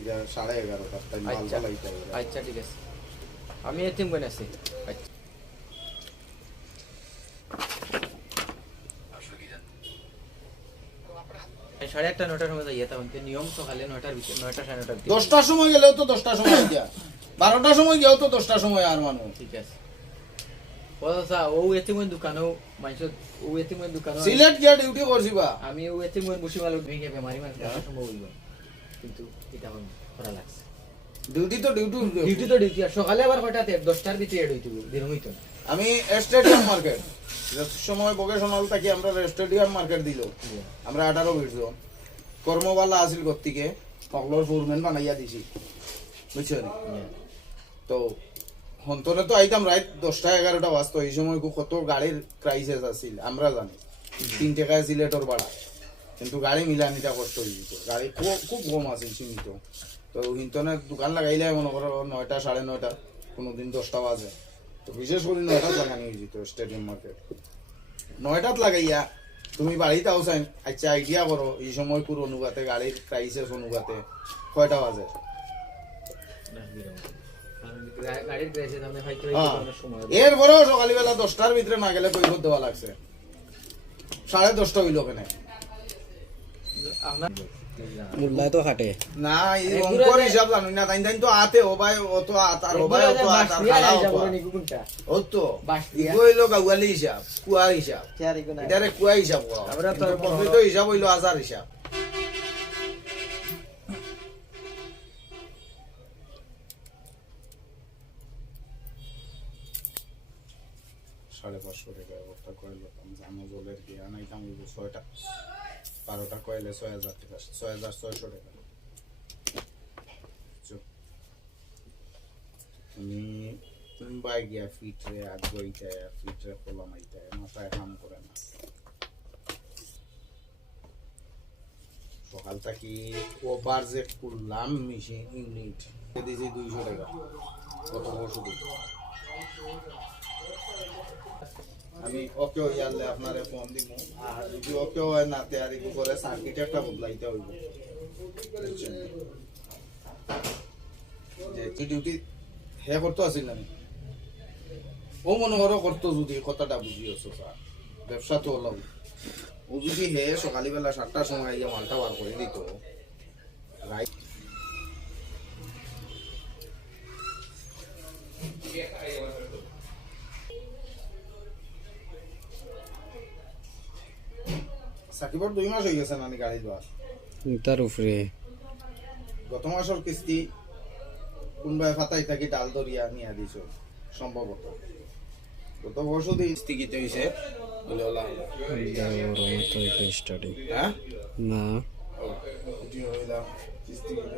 এটা 11:30 তাই মাল আচ্ছা লাইতে আচ্ছা ঠিক আছে আমি এতিম কোন আছি আচ্ছা 8:30 9টার মধ্যে যাইতা হইতে নিয়ম সকালে 9টার ভিতরে 9টা 9:30 10টার সময় গেলেও তো 10টার সময় দিয়া 12টার সময় গেও তো 10টার সময় আর মানুষ ঠিক আছে ওসা ও এতিমের দোকানও মাইছো ও এতিমের দোকানও সিলেট গিয়া ডিউটি করছিবা আমি ও এতিমের বসিমাল ভেঙে বেমারি মানে সম্ভব হইব কিন্তু এটা আমার করা লাগছে ডিউটি তো ডিউটি আর সকালে আবার হঠাৎ 10টার ভিতরে এড হইতো দিন হইতো না আমি স্টেডিয়াম মার্কেট যে সময় ভোকেশনাল থাকি আমরা স্টেডিয়াম মার্কেট দিল আমরা 18 বিরছো কর্মবালা আসিল কর্তিকে সকলের ফোরম্যান বানাইয়া দিছি বুঝছেন তো হন্তনে তো আইতাম রাত 10টা 11টা বাজতো এই সময় কত গাড়ির ক্রাইসিস আছিল আমরা জানি 3 টাকায় সিলেটর ভাড়া কিন্তু গাড়ি মিলানিটা কষ্ট হয়ে যেত গাড়ি খুব কম আছিল সীমিত তো হিন্তনে দোকান লাগাইলে মনে করো 9টা 9:30 কোনোদিন 10টা বাজে তো বিশেষ করে 9টা লাগানি হয়ে যেত স্টেডিয়াম মার্কেট 9টাত লাগাইয়া তুমি বাড়িতে আউসাইন আচ্ছা আইডিয়া করো এই সময় পুরো অনুগাতে গাড়ির ক্রাইসিস অনুগাতে কয়টা বাজে গাড়ির গ্যারেজে আমরা ফাইতে সময় এরপরেও সকালবেলা 10টার ভিতরে না গেলে কৈফত দেওয়া লাগছে 10:30 হইল কেন মুল্লায় তো খাটে না এই অঙ্কর হিসাব জানি না তাই তো আতে ও ভাই ও তো আতার ও ভাই ও তো আতার খালা ও তো হইলো গাওয়ালি হিসাব কুয়া হিসাব এটারে কুয়া হিসাব আমরা তো প্রফিট হিসাব হইলো হাজার হিসাব সাড়ে 500 টাকা একটা কয়েল আমি জানো জলের কি আনাইতাম 6টা 12টা কয়েলে 6000 টাকা 6600 টাকা তুমি বাই গিয়া ফিটরে আগ গইতে ফিটরে কলম আইতে মাথায় কাম করে না সকাল থেকে ওভার যে করলাম মেশিন ইউনিট দিয়েছি 200 টাকা কত শুধু আমি ওকে ইয়ালে আপনারে ফোন দিব আর যদি ওকে হয় না তৈরি করে সার্কিট একটা বদলাইতে হইব যে কি ডিউটি হে করতে আসিল না ও মনে করো করতো যদি কথাটা বুঝিয়েছো স্যার ব্যবসা তো হলাম ও যদি হে সকালবেলা 7টার সময় গিয়ে মালটা বার করে দিত রাইট সাকিবর 2 মাস হয়ে গেছে নানি গাড়ির বার তার উপরে গত মাসের কিস্তি কোনভাবে ফাতাই থাকি ডাল দরিয়া নিয়ে দিছ সম্ভবত গত বছর কিস্তি কিতে হয়েছে বলে ওলা স্টাডি হ্যাঁ না কিস্তি কিতে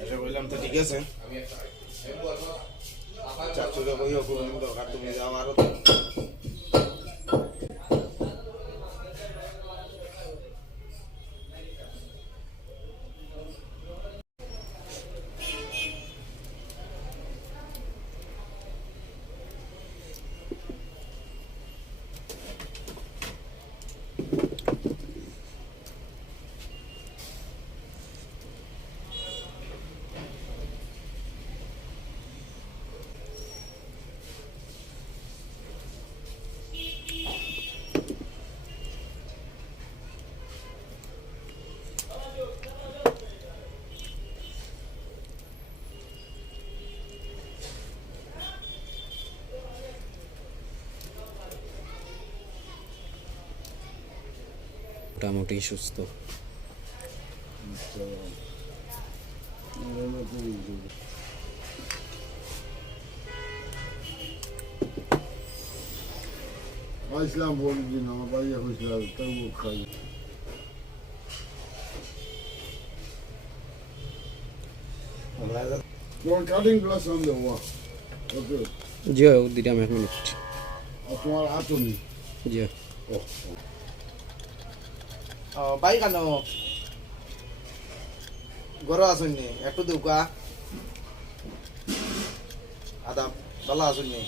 আচ্ছা বললাম তো ঠিক আছে চাচুকে কইও কোনদিন দরকার তুমি যাও আরো মোটামুটি সুস্থ আসলাম বলছি না আমার বাড়ি হয়েছিল তবু খাই তোমার কাটিং ক্লাস আমি দেবো ওকে জি দিলাম 1 মিনিট আর তোমার আতুনি জি বাই কেন গরো আসুননি একটু দেউকা আদা ভালো আসুননি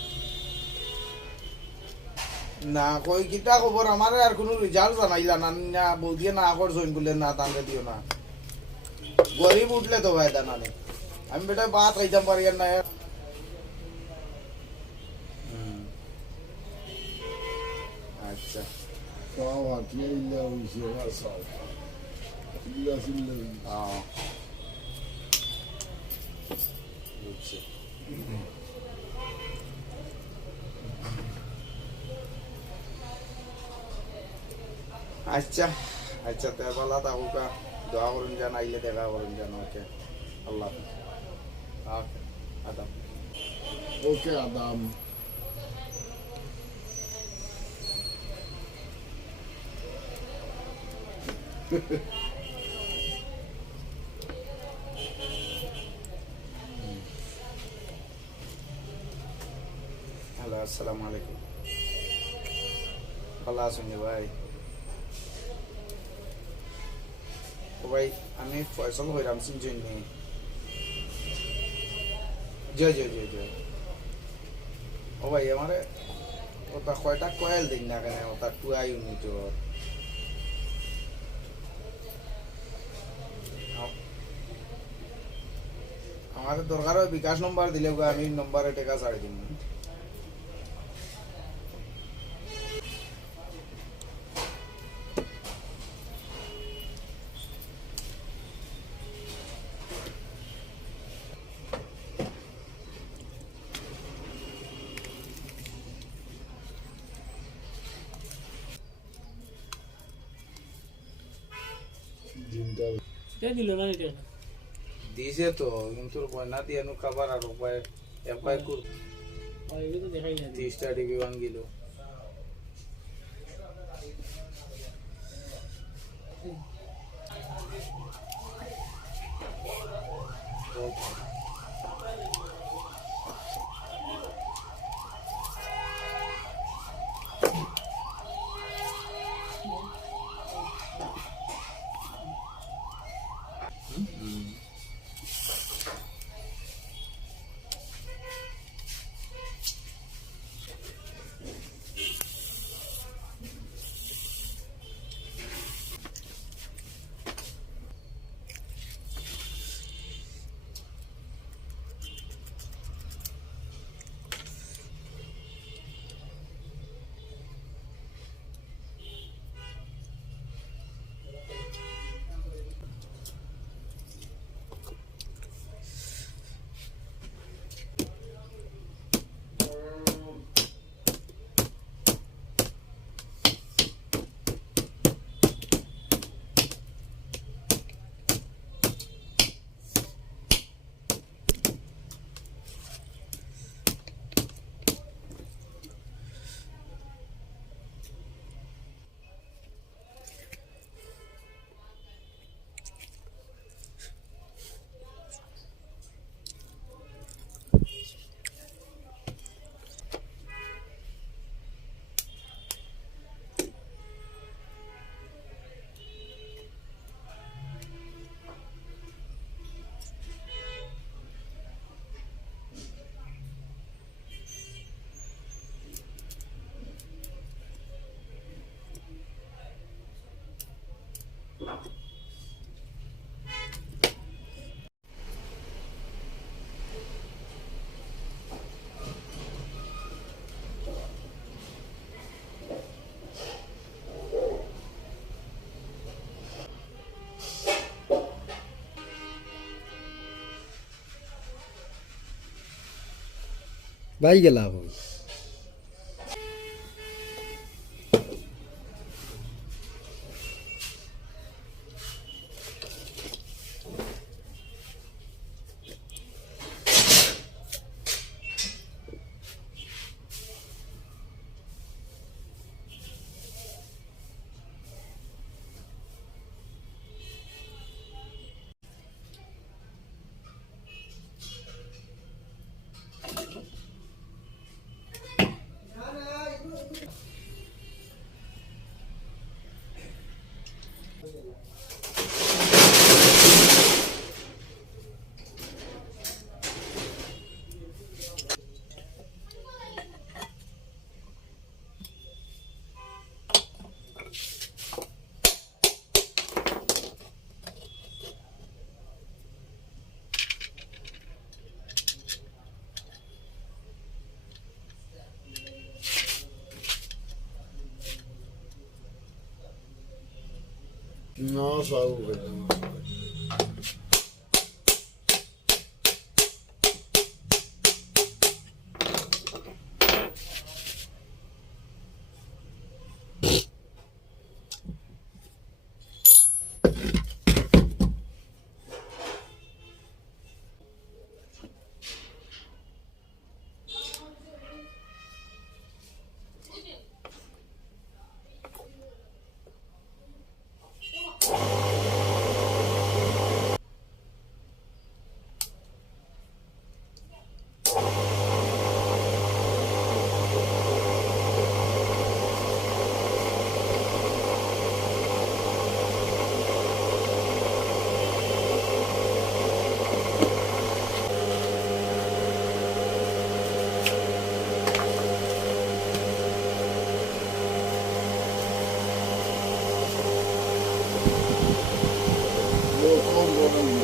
না কই কিটা খবর আমার আর কোনো রেজাল্ট জানাইলা না না বৌদিয়ে না করছইন বলে না তানরে দিও না গরিব উঠলে তো ভাই দানা নেই আমি বেটা বাত খাইতাম পারি আর না আচ্ছা পাও হাটিয়ে ইল্লা হইছে বাসা ইল্লা সিল্লা বুঝছি আচ্ছা আচ্ছা তে ভালো থাকুকা দোয়া করুন জান আইলে দেখা করুন জান ওকে আল্লাহ ওকে আদাব ওকে আদাম হ্যালো আসসালামু আলাইকুম ভালো আছেন ভাই ও ভাই আমি ফয়সল হইরাম সিং জন্য জয় জয় জয় জয় ও ভাই আমারে ওটা কয়টা কয়েল দিন না কেন ওটা টুয়া ইউনিট আমার দরকার হয় বিকাশ নম্বর দিলে আমি নম্বরে টাকা ছাড়ি দিন দিনটা দিছে তো কিন্তু বন্যা দিয়ে নু খাবার আর উপায় এপাই কর 30টা ডিবি ওয়ান গিলো ভাই গেলা হই না সাউ খাইতাম না। কম গরম